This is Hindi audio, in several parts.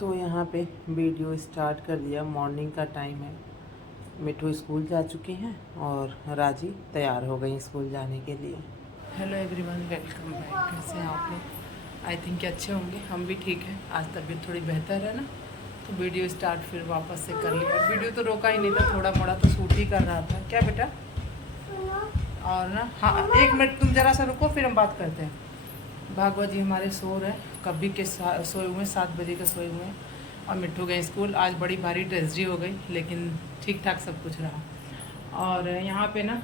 तो यहाँ पे वीडियो स्टार्ट कर दिया। मॉर्निंग का टाइम है। मिठू स्कूल जा चुकी हैं और राजी तैयार हो गई स्कूल जाने के लिए। Hello everyone, welcome back. कैसे हैं आप लोग? आई थिंक अच्छे होंगे। हम भी ठीक हैं। आज तबीयत थोड़ी बेहतर है ना, तो वीडियो स्टार्ट फिर वापस से कर लिया। वीडियो तो रोका ही नहीं था, थोड़ा मोड़ा तो शूट ही कर रहा था। क्या बेटा? और ना, हाँ, एक मिनट तुम ज़रा सा रुको, फिर हम बात करते हैं। भागवत जी हमारे सो रहे, कभी के सोए हुए, 7 बजे के सोए हुए हैं। और मिट्टू गए स्कूल। आज बड़ी भारी ट्रेजेडी हो गई, लेकिन ठीक ठाक सब कुछ रहा। और यहाँ पे ना,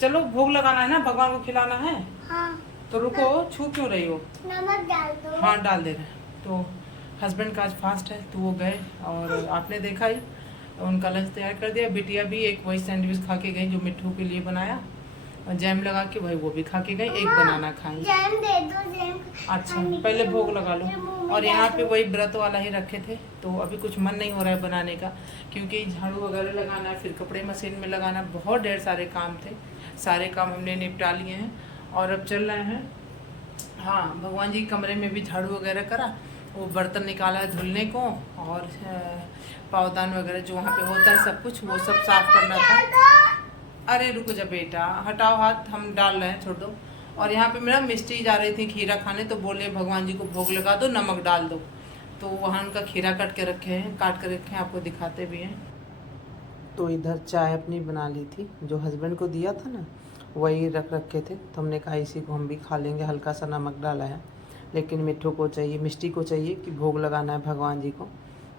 चलो भोग लगाना है ना, भगवान को खिलाना है। हाँ। तो रुको, छू क्यों रही हो? नमक डाल दो। हाँ, डाल दे रहे हैं। तो हस्बैंड का आज फास्ट है, तो वो गए और आपने देखा ही, उनका लंच तैयार कर दिया। बिटिया भी एक वही सैंडविच खा के गई जो मिट्टू के लिए बनाया, और जैम लगा के भाई वो भी खा के गई। एक बनाना खाई। जैम दे दो, जैम। अच्छा, पहले भोग लगा लो। और यहाँ पे वही व्रत वाला ही रखे थे, तो अभी कुछ मन नहीं हो रहा है बनाने का, क्योंकि झाड़ू वगैरह लगाना, फिर कपड़े मशीन में लगाना, बहुत ढेर सारे काम थे। सारे काम हमने निपटा लिए हैं और अब चल रहे हैं। हाँ, भगवान जी कमरे में भी झाड़ू वगैरह करा, वो बर्तन निकाला धुलने को, और पावदान वगैरह जो वहाँ पे होता है सब कुछ, वो सब साफ करना था। अरे रुको जा बेटा, हटाओ हाथ, हम डाल रहे हैं, छोड़ दो। और यहाँ पे मेरा मिस्टी जा रही थी खीरा खाने, तो बोले भगवान जी को भोग लगा दो, नमक डाल दो। तो वहाँ उनका खीरा काट के रखे हैं, आपको दिखाते भी हैं। तो इधर चाय अपनी बना ली थी, जो हस्बैंड को दिया था ना, वही रख रखे थे। तो हमने कहा इसी को हम भी खा लेंगे, हल्का सा नमक डाला है। लेकिन मिट्ठू को चाहिए, मिष्टी को चाहिए कि भोग लगाना है भगवान जी को।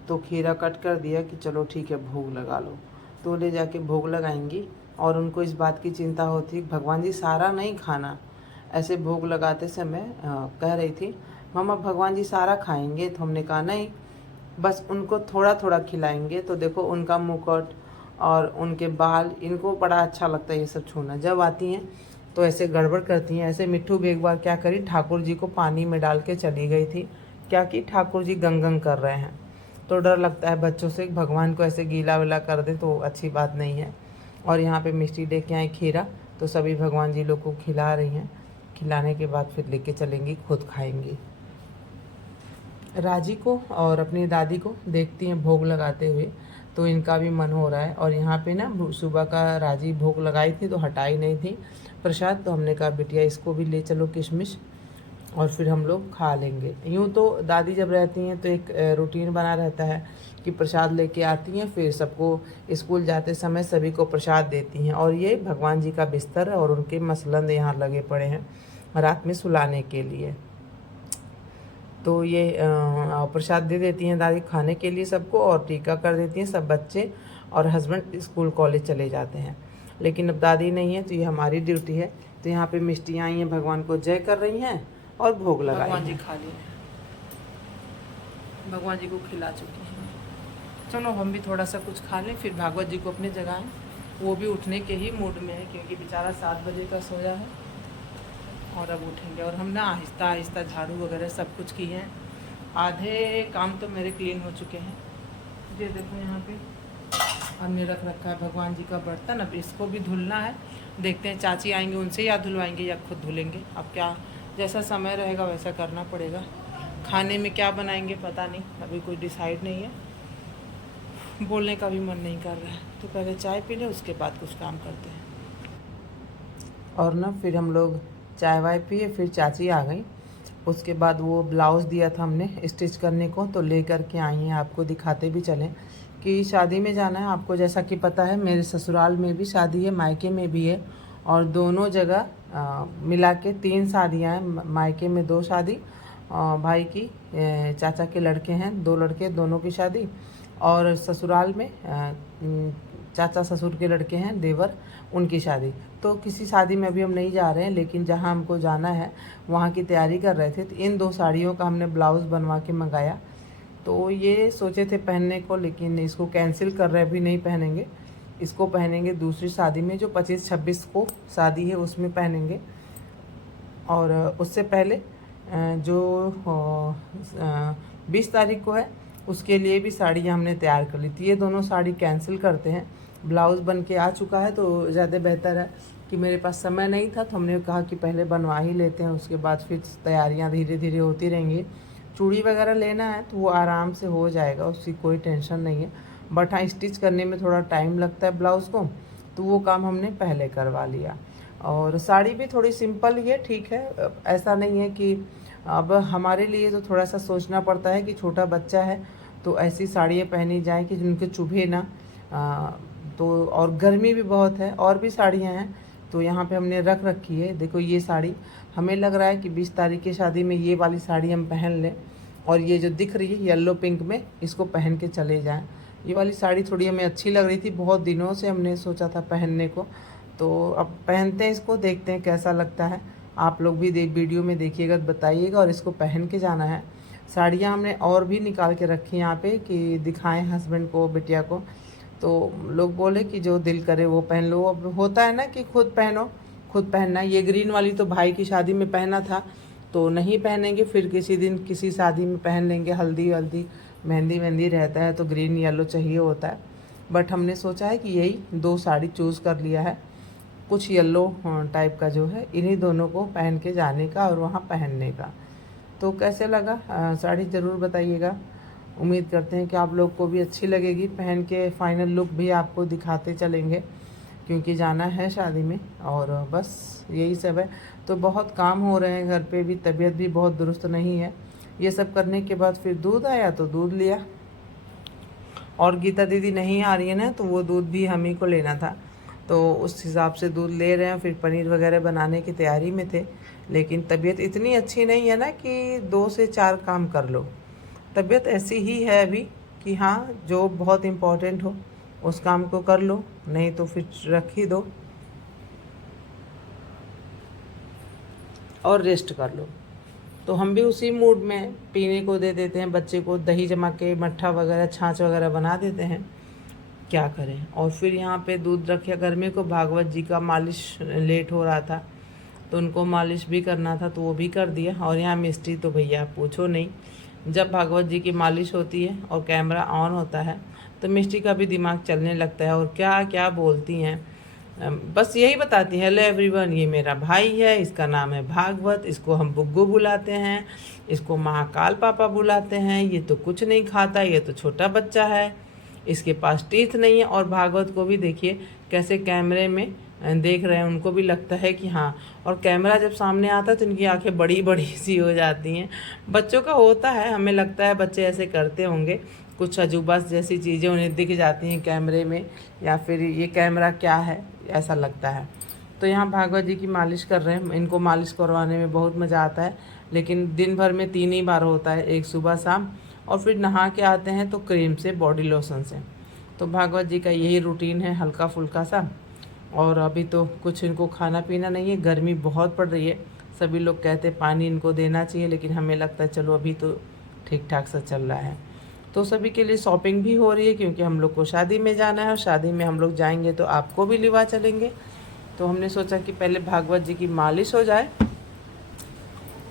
तो खीरा कट कर दिया कि चलो ठीक है भोग लगा लो। तो ले जाके भोग लगाएंगी। और उनको इस बात की चिंता होती, भगवान जी सारा नहीं खाना। ऐसे भोग लगाते समय कह रही थी, मम्मा भगवान जी सारा खाएंगे? तो हमने कहा नहीं, बस उनको थोड़ा थोड़ा खिलाएंगे। तो देखो उनका मुकुट और उनके बाल, इनको बड़ा अच्छा लगता है ये सब छूना। जब आती हैं तो ऐसे गड़बड़ करती हैं। ऐसे मिट्ठू भी एक बार क्या करी, ठाकुर जी को पानी में डाल के चली गई थी। क्या कि ठाकुर जी गंगन कर रहे हैं, तो डर लगता है बच्चों से, भगवान को ऐसे गीला विला कर दे तो अच्छी बात नहीं है। और यहाँ पे मिष्टी लेके आए खीरा, तो सभी भगवान जी लोग को खिला रही हैं। खिलाने के बाद फिर लेके चलेंगी, खुद खाएंगी। राजी को और अपनी दादी को देखती हैं भोग लगाते हुए, तो इनका भी मन हो रहा है। और यहाँ पे ना सुबह का राजी भोग लगाई थी तो हटाई नहीं थी प्रसाद, तो हमने कहा बिटिया इसको भी ले चलो किशमिश, और फिर हम लोग खा लेंगे। यूँ तो दादी जब रहती हैं तो एक रूटीन बना रहता है कि प्रसाद लेके आती हैं, फिर सबको स्कूल जाते समय सभी को प्रसाद देती हैं। और ये भगवान जी का बिस्तर है और उनके मसलंद यहाँ लगे पड़े हैं रात में सुलाने के लिए। तो ये प्रसाद दे देती हैं दादी खाने के लिए सबको, और टीका कर देती हैं सब बच्चे, और हस्बैंड स्कूल कॉलेज चले जाते हैं। लेकिन अब दादी नहीं है तो ये हमारी ड्यूटी है। तो यहाँ पे मिष्टियाँ आई हैं, भगवान को जय कर रही हैं और भोग लगाए। भगवान जी खा लिए, भगवान जी को खिला चुकी हैं। चलो हम भी थोड़ा सा कुछ खा लें, फिर भागवत जी को अपनी जगह। वो भी उठने के ही मूड में है, क्योंकि बेचारा 7 बजे का सोया है और अब उठेंगे। और हम ना आहिस्ता आहिस्ता झाड़ू वगैरह सब कुछ किए हैं। आधे काम तो मेरे क्लीन हो चुके हैं। ये देखो यहाँ पे हमने रख रखा है भगवान जी का बर्तन, अब इसको भी धुलना है। देखते हैं चाची आएंगे उनसे या धुलवाएंगे या खुद धुलेंगे। अब क्या, जैसा समय रहेगा वैसा करना पड़ेगा। खाने में क्या बनाएंगे पता नहीं, अभी कोई डिसाइड नहीं है। बोलने का भी मन नहीं कर रहा है, तो पहले चाय पी लें, उसके बाद कुछ काम करते हैं। और ना फिर हम लोग चाय वाय पिए, फिर चाची आ गई। उसके बाद वो ब्लाउज़ दिया था हमने स्टिच करने को, तो ले कर के आई हैं। आपको दिखाते भी चलें कि शादी में जाना है। आपको जैसा कि पता है मेरे ससुराल में भी शादी है, मायके में भी है, और दोनों जगह मिला के 3 शादियाँ हैं। मायके में 2 शादी, भाई की, चाचा के लड़के हैं 2 लड़के, दोनों की शादी। और ससुराल में चाचा ससुर के लड़के हैं देवर, उनकी शादी। तो किसी शादी में अभी हम नहीं जा रहे हैं, लेकिन जहाँ हमको जाना है वहाँ की तैयारी कर रहे थे। तो इन 2 साड़ियों का हमने ब्लाउज़ बनवा के मंगाया। तो ये सोचे थे पहनने को, लेकिन इसको कैंसिल कर रहे, अभी नहीं पहनेंगे। इसको पहनेंगे दूसरी शादी में, जो 25-26 को शादी है उसमें पहनेंगे। और उससे पहले जो 20 तारीख को है उसके लिए भी साड़ियाँ हमने तैयार कर ली थी। ये दोनों साड़ी कैंसिल करते हैं। ब्लाउज़ बन के आ चुका है, तो ज़्यादा बेहतर है कि मेरे पास समय नहीं था, तो हमने कहा कि पहले बनवा ही लेते हैं, उसके बाद फिर तैयारियां धीरे धीरे होती रहेंगी। चूड़ी वगैरह लेना है तो वो आराम से हो जाएगा, उसकी कोई टेंशन नहीं है। बट हाँ, स्टिच करने में थोड़ा टाइम लगता है ब्लाउज़ को, तो वो काम हमने पहले करवा लिया। और साड़ी भी थोड़ी सिंपल ही है, ठीक है, ऐसा नहीं है कि अब हमारे लिए तो थोड़ा सा सोचना पड़ता है कि छोटा बच्चा है तो ऐसी साड़ियाँ पहनी जाए कि जिनके चुभे ना। तो और गर्मी भी बहुत है, और भी साड़ियाँ हैं तो यहाँ पे हमने रख रखी है। देखो ये साड़ी हमें लग रहा है कि 20 तारीख की शादी में ये वाली साड़ी हम पहन लें, और ये जो दिख रही है येलो पिंक में, इसको पहन के चले जाएं। ये वाली साड़ी थोड़ी हमें अच्छी लग रही थी, बहुत दिनों से हमने सोचा था पहनने को, तो अब पहनते हैं इसको, देखते हैं कैसा लगता है। आप लोग भी वीडियो में देखिएगा, बताइएगा, और इसको पहन के जाना है। साड़ियाँ हमने और भी निकाल के रखी यहाँ पे कि दिखाएं हस्बैंड को, बिटिया को। तो लोग बोले कि जो दिल करे वो पहन लो। अब होता है ना कि खुद पहनो, खुद पहनना। ये ग्रीन वाली तो भाई की शादी में पहना था तो नहीं पहनेंगे, फिर किसी दिन किसी शादी में पहन लेंगे, हल्दी वल्दी मेहंदी मेहंदी रहता है तो ग्रीन येलो चाहिए होता है। बट हमने सोचा है कि यही 2 साड़ी चूज़ कर लिया है, कुछ येलो टाइप का जो है, इन्हीं दोनों को पहन के जाने का और वहाँ पहनने का। तो कैसे लगा साड़ी ज़रूर बताइएगा। उम्मीद करते हैं कि आप लोग को भी अच्छी लगेगी। पहन के फाइनल लुक भी आपको दिखाते चलेंगे क्योंकि जाना है शादी में, और बस यही सब है। तो बहुत काम हो रहे हैं घर पे भी, तबीयत भी बहुत दुरुस्त नहीं है। ये सब करने के बाद फिर दूध आया तो दूध लिया, और गीता दीदी नहीं आ रही है ना, तो वो दूध भी हम ही को लेना था, तो उस हिसाब से दूध ले रहे हैं। फिर पनीर वगैरह बनाने की तैयारी में थे, लेकिन तबीयत इतनी अच्छी नहीं है ना कि 2 से 4 काम कर लो। तबीयत ऐसी ही है अभी कि हाँ, जो बहुत इम्पोर्टेंट हो उस काम को कर लो, नहीं तो फिर रख ही दो और रेस्ट कर लो। तो हम भी उसी मूड में पीने को दे देते हैं बच्चे को, दही जमा के मट्ठा वगैरह छाछ वगैरह बना देते हैं, क्या करें। और फिर यहाँ पे दूध रखे घर में को, भागवत जी का मालिश लेट हो रहा था तो उनको मालिश भी करना था तो वो भी कर दिया। और यहाँ मिस्टी तो भैया पूछो नहीं, जब भागवत जी की मालिश होती है और कैमरा ऑन होता है तो मिस्टी का भी दिमाग चलने लगता है, और क्या क्या बोलती हैं। बस यही बताती है, हेलो एवरीवन, ये मेरा भाई है, इसका नाम है भागवत, इसको हम बुग्गू बुलाते हैं, इसको महाकाल पापा बुलाते हैं, ये तो कुछ नहीं खाता, ये तो छोटा बच्चा है, इसके पास टीथ नहीं है। और भागवत को भी देखिए कैसे कैमरे में देख रहे हैं, उनको भी लगता है कि हाँ। और कैमरा जब सामने आता है तो इनकी आंखें बड़ी बड़ी सी हो जाती हैं। बच्चों का होता है, हमें लगता है बच्चे ऐसे करते होंगे, कुछ अजूबा जैसी चीज़ें उन्हें दिख जाती हैं कैमरे में, या फिर ये कैमरा क्या है, ऐसा लगता है। तो यहाँ भागवत जी की मालिश कर रहे हैं। इनको मालिश करवाने में बहुत मज़ा आता है, लेकिन दिन भर में 3 ही बार होता है, एक सुबह शाम, और फिर नहा के आते हैं तो क्रीम से, बॉडी लोशन से। तो भागवत जी का यही रूटीन है, हल्का फुल्का सा। और अभी तो कुछ इनको खाना पीना नहीं है, गर्मी बहुत पड़ रही है। सभी लोग कहते पानी इनको देना चाहिए, लेकिन हमें लगता है चलो अभी तो ठीक ठाक सा चल रहा है। तो सभी के लिए शॉपिंग भी हो रही है क्योंकि हम लोग को शादी में जाना है, और शादी में हम लोग जाएंगे तो आपको भी लिवा चलेंगे। तो हमने सोचा कि पहले भागवत जी की मालिश हो जाए,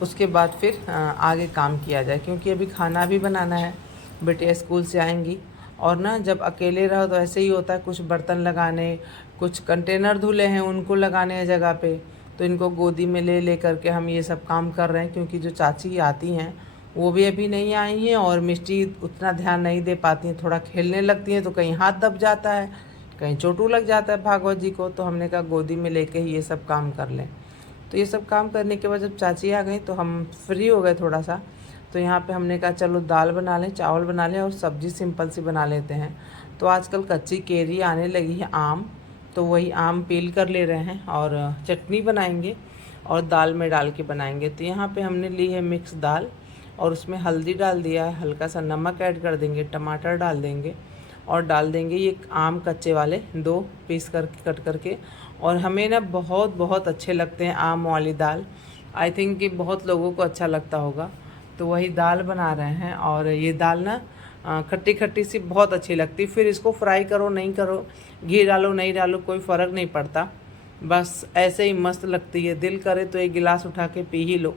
उसके बाद फिर आगे काम किया जाए, क्योंकि अभी खाना भी बनाना है, बेटियाँ स्कूल से आएंगी। और ना जब अकेले रहो तो ऐसे ही होता है, कुछ बर्तन लगाने, कुछ कंटेनर धुले हैं उनको लगाने हैं जगह पे, तो इनको गोदी में ले ले करके हम ये सब काम कर रहे हैं। क्योंकि जो चाची आती हैं वो भी अभी नहीं आई हैं, और मिष्टी उतना ध्यान नहीं दे पाती हैं, थोड़ा खेलने लगती हैं तो कहीं हाथ दब जाता है, कहीं चोटू लग जाता है भागवत जी को। तो हमने कहा गोदी में लेके ही ये सब काम कर लें। तो ये सब काम करने के बाद जब चाची आ गई तो हम फ्री हो गए थोड़ा सा। तो यहाँ पे हमने कहा चलो दाल बना लें, चावल बना लें, और सब्ज़ी सिंपल सी बना लेते हैं। तो आजकल कच्ची केरी आने लगी है, आम, तो वही आम पील कर ले रहे हैं, और चटनी बनाएंगे और दाल में डाल के बनाएंगे। तो यहाँ पे हमने ली है मिक्स दाल, और उसमें हल्दी डाल दिया है, हल्का सा नमक ऐड कर देंगे, टमाटर डाल देंगे, और डाल देंगे ये आम कच्चे वाले 2 पीस करके कट करके। और हमें ना बहुत बहुत अच्छे लगते हैं आम वाली दाल, आई थिंक कि बहुत लोगों को अच्छा लगता होगा। तो वही दाल बना रहे हैं, और ये दाल ना खट्टी खट्टी सी बहुत अच्छी लगती। फिर इसको फ्राई करो नहीं करो, घी डालो नहीं डालो, कोई फ़र्क नहीं पड़ता, बस ऐसे ही मस्त लगती है। दिल करे तो एक गिलास उठा के पी ही लो,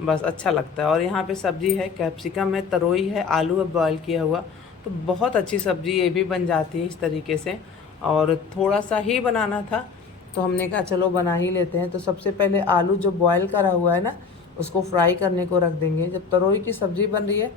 बस अच्छा लगता है। और यहाँ पे सब्ज़ी है, कैप्सिकम है, तरोई है, आलू है बॉयल किया हुआ, तो बहुत अच्छी सब्ज़ी ये भी बन जाती है इस तरीके से। और थोड़ा सा ही बनाना था तो हमने कहा चलो बना ही लेते हैं। तो सबसे पहले आलू जो बॉयल करा हुआ है ना, उसको फ्राई करने को रख देंगे। जब तरोई की सब्ज़ी बन रही है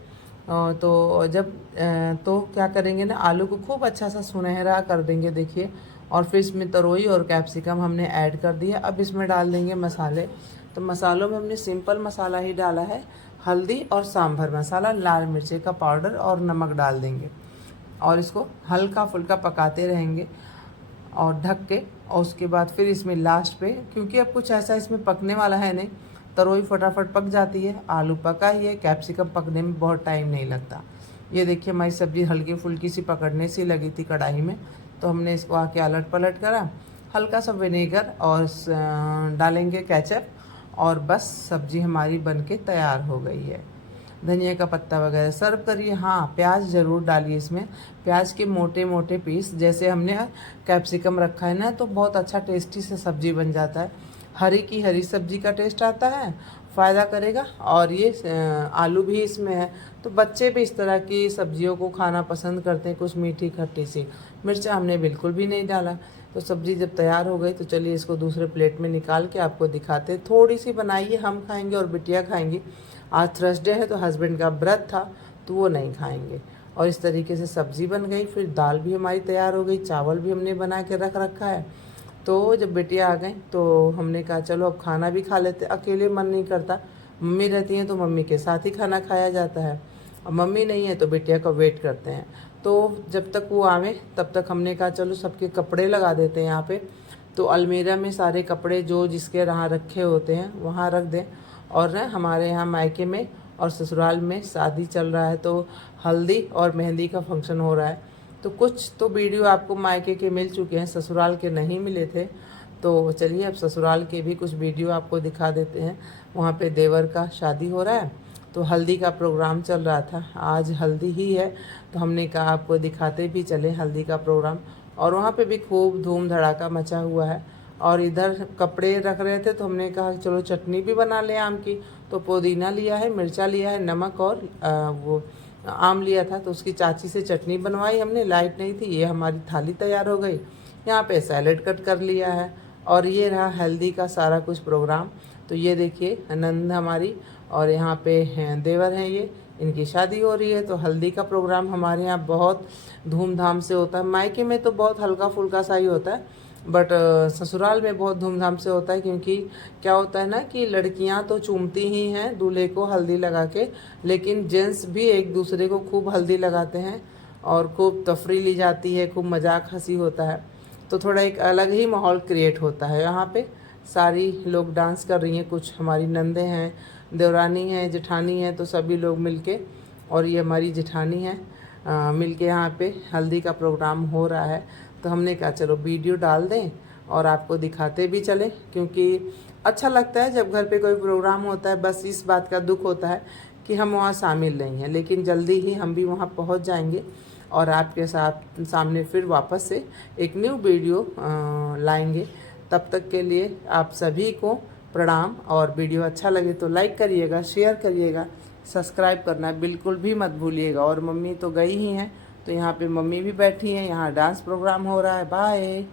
तो क्या करेंगे ना, आलू को खूब अच्छा सा सुनहरा कर देंगे, देखिए। और फिर इसमें तरोई और कैप्सिकम हमने ऐड कर दिया। अब इसमें डाल देंगे मसाले। तो मसालों में हमने सिंपल मसाला ही डाला है, हल्दी और सांभर मसाला, लाल मिर्ची का पाउडर और नमक डाल देंगे। और इसको हल्का फुल्का पकाते रहेंगे और ढक के। और उसके बाद फिर इसमें लास्ट पे, क्योंकि अब कुछ ऐसा इसमें पकने वाला है नहीं, तरोई फटाफट पक जाती है, आलू पका ही है, कैप्सिकम पकने में बहुत टाइम नहीं लगता। ये देखिए हमारी सब्ज़ी हल्की फुल्की सी पकड़ने सी लगी थी कढ़ाई में, तो हमने इसको आके अलट पलट करा, हल्का सा विनेगर और डालेंगे केचप, और बस सब्ज़ी हमारी बनके तैयार हो गई है। धनिया का पत्ता वगैरह सर्व करिए। हाँ, प्याज ज़रूर डालिए इसमें, प्याज के मोटे मोटे पीस, जैसे हमने कैप्सिकम रखा है ना, तो बहुत अच्छा टेस्टी से सब्ज़ी बन जाता है। हरी की हरी सब्ज़ी का टेस्ट आता है, फ़ायदा करेगा। और ये आलू भी इसमें है, तो बच्चे भी इस तरह की सब्जियों को खाना पसंद करते हैं, कुछ मीठी खट्टी सी। मिर्चा हमने बिल्कुल भी नहीं डाला। तो सब्ज़ी जब तैयार हो गई तो चलिए इसको दूसरे प्लेट में निकाल के आपको दिखाते। थोड़ी सी बनाइए, हम खाएंगे और बिटिया खाएंगी। आज थर्सडे है तो हस्बैंड का व्रत था, तो वो नहीं खाएंगे। और इस तरीके से सब्ज़ी बन गई। फिर दाल भी हमारी तैयार हो गई, चावल भी हमने बना के रख रखा है। तो जब बेटियाँ आ गई तो हमने कहा चलो अब खाना भी खा लेते। अकेले मन नहीं करता, मम्मी रहती हैं तो मम्मी के साथ ही खाना खाया जाता है, और मम्मी नहीं है तो बेटिया का वेट करते हैं। तो जब तक वो आवे तब तक हमने कहा चलो सबके कपड़े लगा देते हैं यहाँ पे। तो अलमीरा में सारे कपड़े जो जिसके यहाँ रखे होते हैं वहाँ रख दें। और ना हमारे यहाँ मायके में और ससुराल में शादी चल रहा है, तो हल्दी और मेहंदी का फंक्शन हो रहा है। तो कुछ तो वीडियो आपको मायके के मिल चुके हैं, ससुराल के नहीं मिले थे। तो चलिए अब ससुराल के भी कुछ वीडियो आपको दिखा देते हैं। वहाँ पे देवर का शादी हो रहा है, तो हल्दी का प्रोग्राम चल रहा था, आज हल्दी ही है, तो हमने कहा आपको दिखाते भी चले हल्दी का प्रोग्राम। और वहाँ पे भी खूब धूम धड़ाका मचा हुआ है। और इधर कपड़े रख रहे थे तो हमने कहा चलो चटनी भी बना लें आम की। तो पुदीना लिया है, मिर्चा लिया है, नमक और वो आम लिया था, तो उसकी चाची से चटनी बनवाई हमने, लाइट नहीं थी। ये हमारी थाली तैयार हो गई। यहाँ पे सैलेड कट कर लिया है। और ये रहा हल्दी का सारा कुछ प्रोग्राम। तो ये देखिए नंद हमारी, और यहाँ पे हैं देवर हैं, ये इनकी शादी हो रही है। तो हल्दी का प्रोग्राम हमारे यहाँ बहुत धूमधाम से होता है। मायके में तो बहुत हल्का फुल्का सा ही होता है, बट ससुराल में बहुत धूमधाम से होता है। क्योंकि क्या होता है ना कि लड़कियां तो चूमती ही हैं दूल्हे को हल्दी लगा के, लेकिन जेंट्स भी एक दूसरे को खूब हल्दी लगाते हैं और खूब तफरी ली जाती है, खूब मजाक हंसी होता है। तो थोड़ा एक अलग ही माहौल क्रिएट होता है। यहाँ पे सारी लोग डांस कर रही हैं, कुछ हमारी नंदे हैं, देवरानी हैं, जेठानी हैं, तो सभी लोग मिलके, और ये हमारी जेठानी है, मिलके यहाँ पे हल्दी का प्रोग्राम हो रहा है। तो हमने कहा चलो वीडियो डाल दें और आपको दिखाते भी चलें, क्योंकि अच्छा लगता है जब घर पे कोई प्रोग्राम होता है। बस इस बात का दुख होता है कि हम वहाँ शामिल नहीं हैं, लेकिन जल्दी ही हम भी वहाँ पहुँच जाएंगे और आपके साथ सामने फिर वापस से एक न्यू वीडियो लाएंगे। तब तक के लिए आप सभी को प्रणाम। और वीडियो अच्छा लगे तो लाइक करिएगा, शेयर करिएगा, सब्सक्राइब करना बिल्कुल भी मत भूलिएगा। और मम्मी तो गई ही हैं, तो यहाँ पे मम्मी भी बैठी हैं, यहाँ डांस प्रोग्राम हो रहा है। बाय।